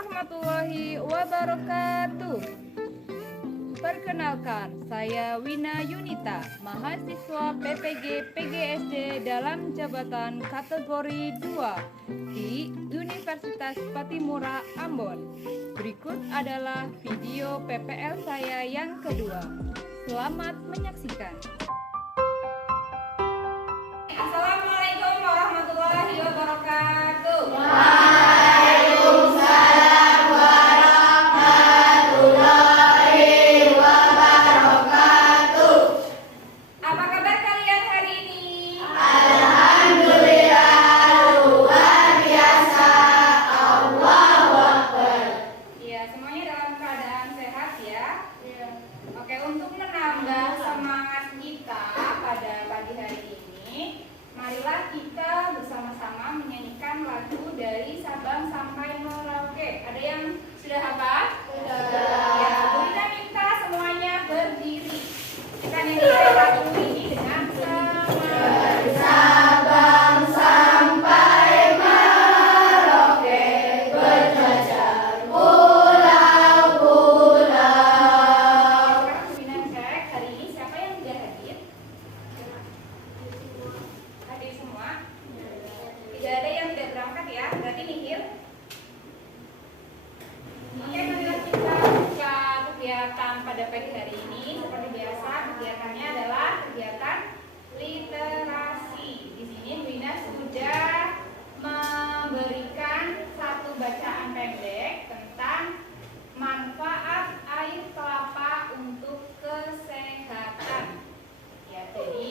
warahmatullahi wabarakatuh. Perkenalkan, saya Wina Yunita, mahasiswa PPG PGSD dalam jabatan kategori 2 di Universitas Patimura, Ambon. Berikut adalah video PPL saya yang kedua. Selamat menyaksikan. Assalamualaikum warahmatullahi wabarakatuh. Waalaikumsalam warahmatullahi wabarakatuh. Apa kabar kalian hari ini? Alhamdulillah, luar biasa. Allahu Akbar. Ya, semuanya dalam keadaan sehat ya. Oke, untuk menambah semangat kita pada pagi hari ini, marilah kita bersama-sama menyanyikan lagu dari Sabang sampai Merauke. Ada yang sudah hafal? Sudah. Ya, kita minta semuanya berdiri. Kita nyanyikan lagu ini dengan semangat. Sabang sampai Merauke, berjajar pulau-pulau. Sekarang Bina cek hari ini siapa yang tidak hadir? Hadir semua? Tidak ada yang tidak berangkat ya, berarti nihil. Oke, marilah kita buka kegiatan pada pagi hari ini. Seperti biasa, kegiatannya adalah kegiatan literasi. Di sini Bina sudah memberikan satu bacaan pendek tentang manfaat air kelapa untuk kesehatan. Ya, jadi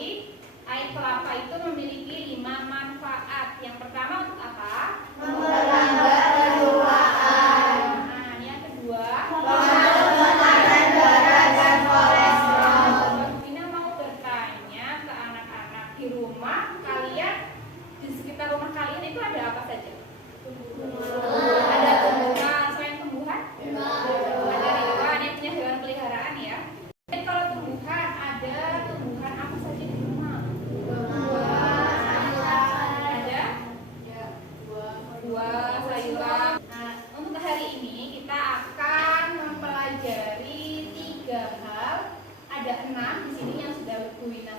air kelapa itu memiliki 5 manfaat. Yang pertama untuk apa? Memperlambat penuaan, Nah, yang kedua, pengeluaran darah dan kolesterol. Bina mau bertanya ke anak-anak di rumah kalian, di sekitar rumah kalian itu ada apa saja? Ada tumbuhan, selain tumbuhan? Ada hewan yang punya hewan peliharaan ya. Dan kalau tumbuhan, ada tumbuhan apa saja di rumah? Ada buah, sayuran. Nah, untuk hari ini kita akan mempelajari 3 hal. Ada 6 di sini yang sudah Bu Wina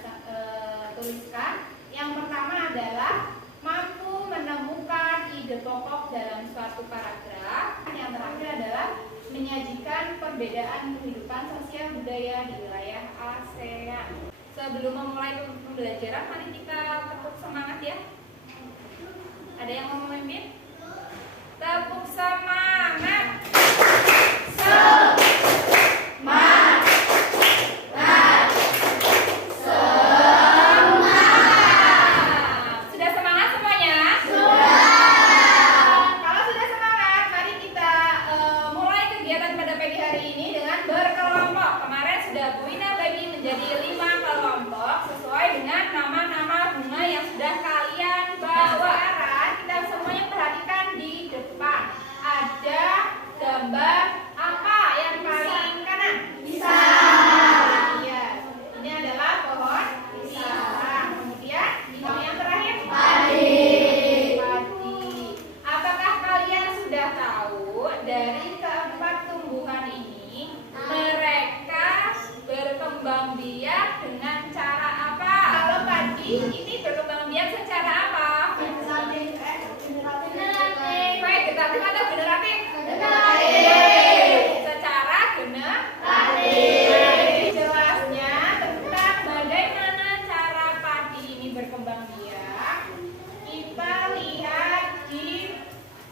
tuliskan. Yang pertama adalah mampu menemukan ide pokok dalam suatu paragraf. Yang terakhir adalah menyajikan perbedaan kehidupan sosial budaya di wilayah ASEAN. Sebelum memulai pembelajaran, mari kita tepuk semangat ya. Ada yang mau memimpin? Tepuk semangat. Sudah semangat semuanya? Kalau sudah semangat, mari kita mulai kegiatan pada pagi hari ini dengan berkelompok. Kemarin sudah Bu Wina bagi menjadi 5 kelompok sesuai dengan nama-nama bunga yang sudah kalian bawa. Sekarang kita semuanya perhatikan di depan. Ada gambar apa yang paling kanan? Pisang. Iya, ini adalah pohon pisang. Kemudian yang terakhir? Padi. Apakah kalian sudah tahu dari keempat tumbuhan ini mereka berkembang biak dengan cara apa? Kalau padi ini berkembang biak secara apa? Vegetatif atau generatif? Secara generatif. Jelasnya tentang bagaimana cara padi ini berkembang biak, kita lihat di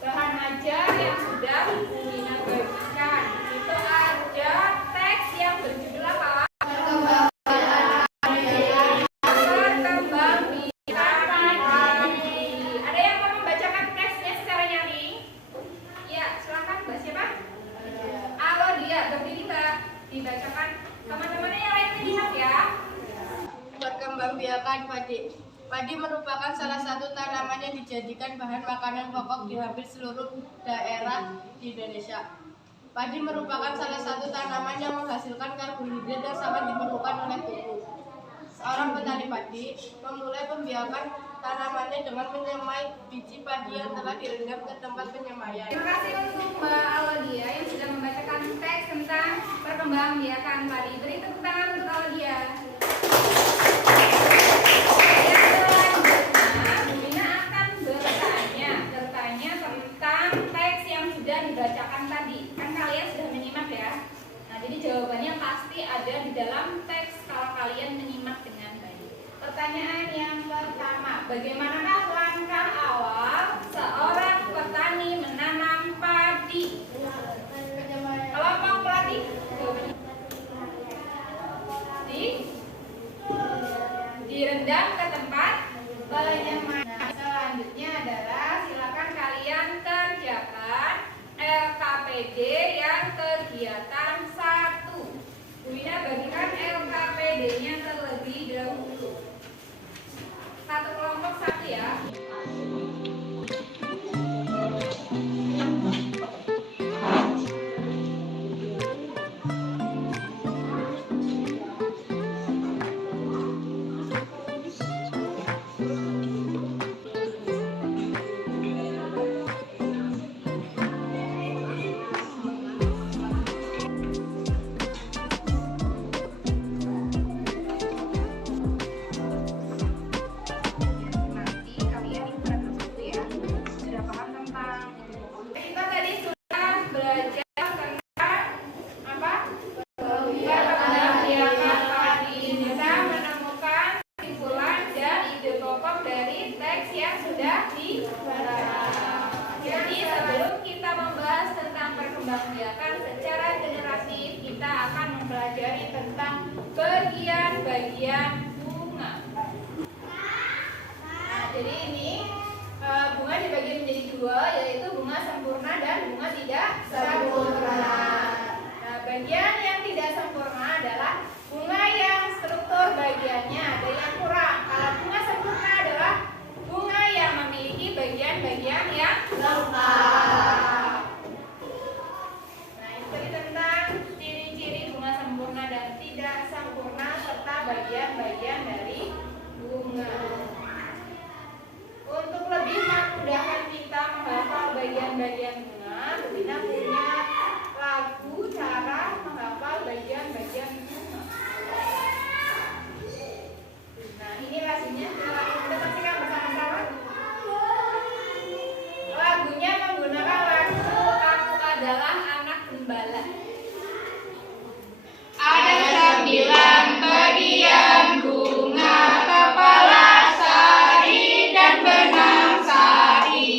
bahan ajar yang sudah Bu Wina bagikan. Itu ada teks yang berjudul apa? Berkembang biak padi. Ada yang mau membacakan teksnya secara nyaring? Ya, silakan Mbak siapa? Dia berdiri Mbak, dibacakan. Teman-temannya yang lain lihat ya. Perkembangbiakan padi. Padi merupakan salah satu tanaman yang dijadikan bahan makanan pokok di hampir seluruh daerah di Indonesia. Padi merupakan salah satu tanaman yang menghasilkan karbohidrat yang sangat diperlukan oleh tubuh. Seorang petani padi memulai pembiakan tanamannya dengan menyemai biji padi yang telah direndam ke tempat penyemaian. Terima kasih untuk Mbak Aulia yang sudah membacakan teks tentang perkembangbiakan padi. Beri tepuk tangan untuk Aulia. Yang selanjutnya, Bu Ina akan bertanya tentang teks yang sudah dibacakan tadi. Kan kalian sudah menyimak ya. Nah, jadi jawabannya pasti ada di dalam teks kalau kalian menyimak dengan baik. Pertanyaan yang pertama, bagaimanakah langkah awal seorang petani menanam padi? Kelompok pelatih, jawabannya direndam ke tempat penyemaian. Nah, selanjutnya adalah silakan kalian kerjakan LKPD yang kegiatan 1. Bu Ina bagikan LKPD-nya terlebih dahulu. Satu kelompok 1 ya. Nanti kalian ikut satu ya. Sudah paham tentang kita tadi sudah belajar tentang apa? Perkembangbiakan padi. Kita menemukan kesimpulan dan ide pokok dari teks yang sudah dibahas. Jadi sebelum kita membahas tentang perkembangbiakan secara generatif, kita akan mempelajari tentang bagian-bagian bunga. Nah, jadi ini bunga dibagi menjadi 2, yaitu bunga sempurna dan bunga tidak sempurna. Nah, bagian yang tidak sempurna adalah bunga yang struktur bagiannya ada yang kurang. Kalau bunga sempurna adalah bunga yang memiliki bagian-bagian yang lengkap. Nah, itu tentang ciri-ciri bunga sempurna dan tidak sempurna serta bagian-bagian dari bunga. Untuk lebih memudahkan kita menghafal bagian-bagian bunga, Bu Ina punya lagu cara menghafal bagian-bagian bunga. Nah, ini lagunya, kita saksikan bersama-sama. Lagunya menggunakan lagu Aku Adalah Anak Gembala. Ada 9 bagian bunga, kepala sari dan benang sari,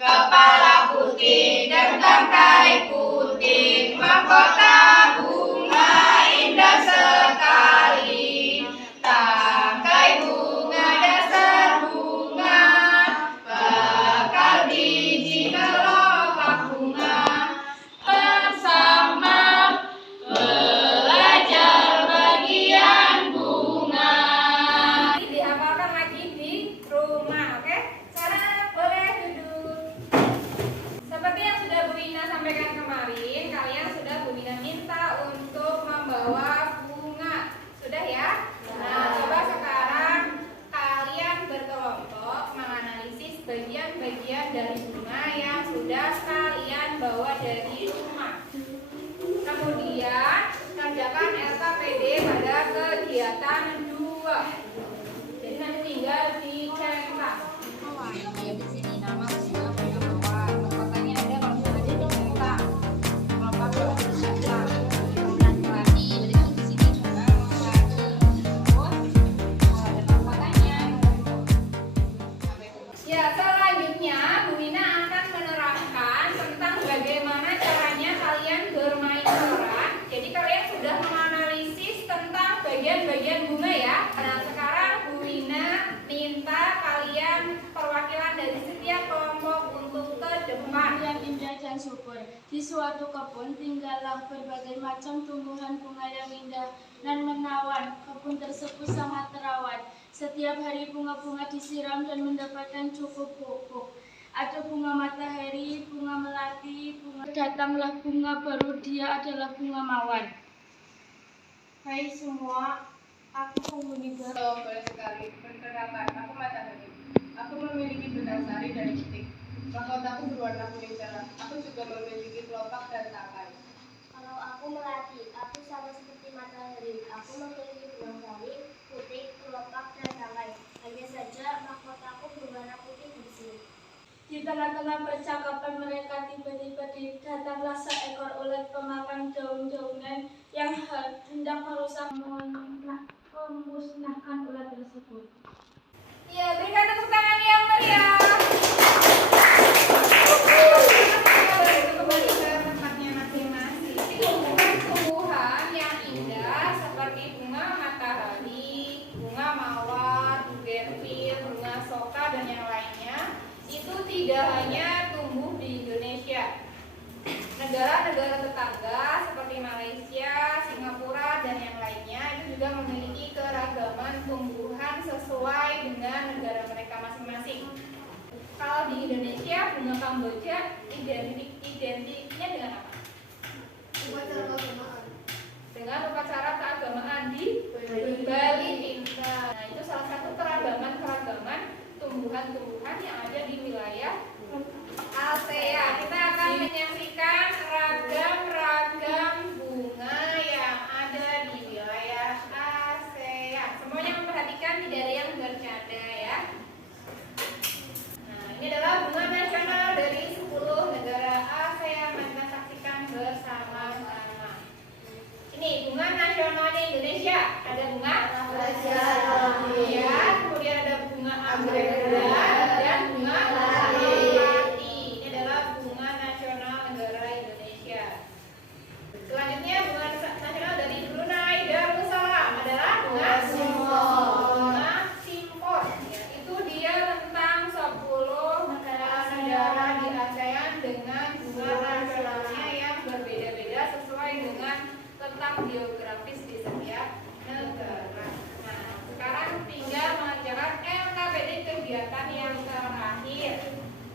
kepala putih dan tangkai putih, mahkota bunga indah sekali, tangkai bunga dasar bunga, bakal biji kelopak bunga, bersama belajar bagian bunga. Nanti dihafalkan lagi di rumah, oke? Sekarang boleh duduk. Seperti yang sudah Bu Ina sampaikan kemarin, kalian sudah Bu Ina minta untuk membawa bunga. Sudah ya? Nah, coba sekarang kalian berkelompok menganalisis bagian-bagian dari bunga yang sudah kalian bawa dari rumah. Kemudian kerjakan LKPD pada kegiatan 2. Jadi nanti tinggal dicetak. Di sini nama siapa yang bawa mahkotanya ada, kalau nggak ada dicetak. Kalau pakai harus dicetak. Dan pelatih dari itu di sini juga pelatih. Terus ada mahkotanya. Ya, selanjutnya Bu Ina akan menerangkan tentang bagaimana caranya kalian bermain peran. Jadi kalian sudah menganalisis tentang bagian-bagian bunga ya. Nah, sekarang Bu Ina minta kalian perwakilan dari setiap kelompok untuk ke depan. Yang indah dan subur. Di suatu kebun tinggallah berbagai macam tumbuhan bunga yang indah dan menawan. Kebun tersebut sangat terawat. Setiap hari bunga-bunga disiram dan mendapatkan cukup pupuk. Ada bunga matahari, bunga melati, bunga datanglah bunga baru, dia adalah bunga mawar. Hai semua, aku penghuni baru. Boleh sekali, perkenalkan, aku Matahari. karakteristik. Mahkotaku berwarna kuning cerah. Aku juga memiliki kelopak dan tangkai. Kalau aku melati, aku sama seperti matahari. Aku memiliki benang sari, putih, kelopak, dan tangkai. Hanya saja mahkotaku berwarna putih bersih. Di tengah-tengah percakapan mereka tiba-tiba datanglah seekor ulat pemakan daun-daunan yang hendak memusnahkan ulat tersebut. Ya, berikan tepuk tangan yang meriah. Kembali ke tempatnya masing-masing. Tumbuhan yang indah seperti bunga matahari, bunga mawar, bougainville, bunga soka, dan yang lainnya itu tidak hanya tumbuh di Indonesia. Negara-negara tetangga seperti Malaysia, Singapura, dan yang lainnya itu juga memiliki keragaman tumbuhan sesuai dengan negara mereka masing-masing. Kalau di Indonesia, bunga Kamboja identiknya dengan apa? Dengan upacara keagamaan di Bali Pintar. Nah, itu salah satu keragaman tumbuhan-tumbuhan yang ada di wilayah ASEAN. Kita akan menyaksikan ragam-ragam bunga yang ada di wilayah ASEAN. Semuanya memperhatikan, tidak ada yang bercanda ya. Nah, ini adalah bunga nasional dari 10 negara ASEAN. Kita saksikan bersama-sama. Ini bunga nasionalnya Indonesia. Ada bunga ya, kemudian ada bunga anggrek dan bunga melati. Ini adalah bunga nasional negara Indonesia. Selanjutnya bunga nasional dari Brunei Darussalam adalah bunga simpon. Ya, itu dia tentang 10 negara di ASEAN dengan bunga nasionalnya yang berbeda-beda sesuai dengan letak geografis di setiap negara. Nah, sekarang tinggal mengerjakan LKPD kegiatan yang terakhir.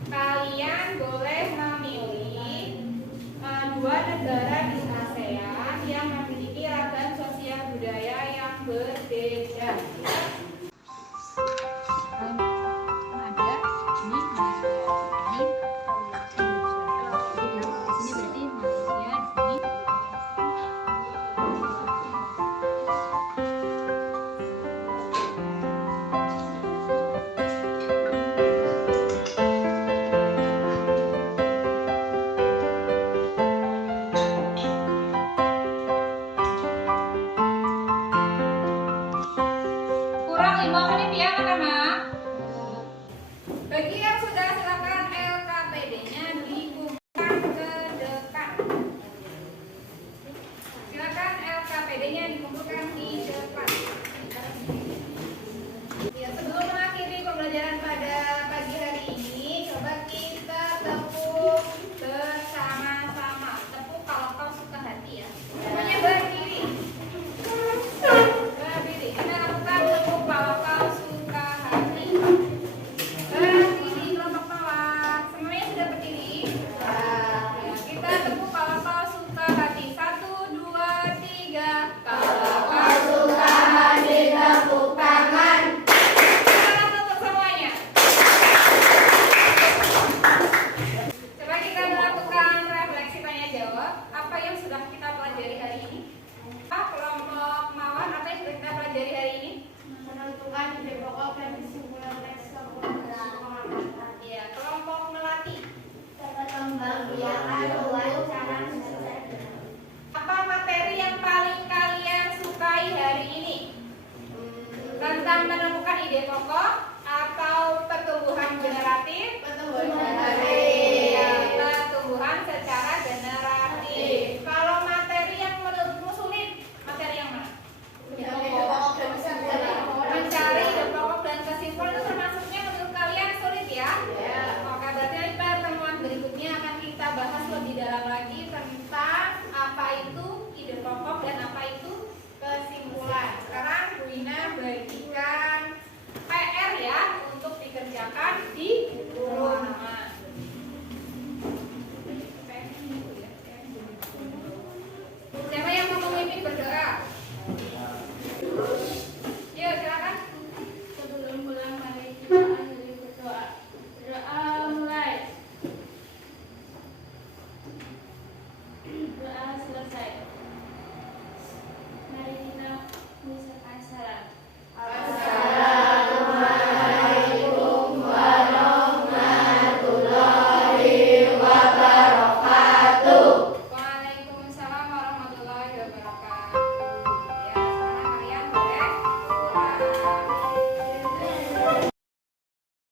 Kalian boleh memilih 2 negara di ASEAN yang memiliki ragam sosial budaya yang berbeda. Ada ini Malaysia, ini berarti Malaysia di sini. Kurang 5 menit ya anak-anak. Bagi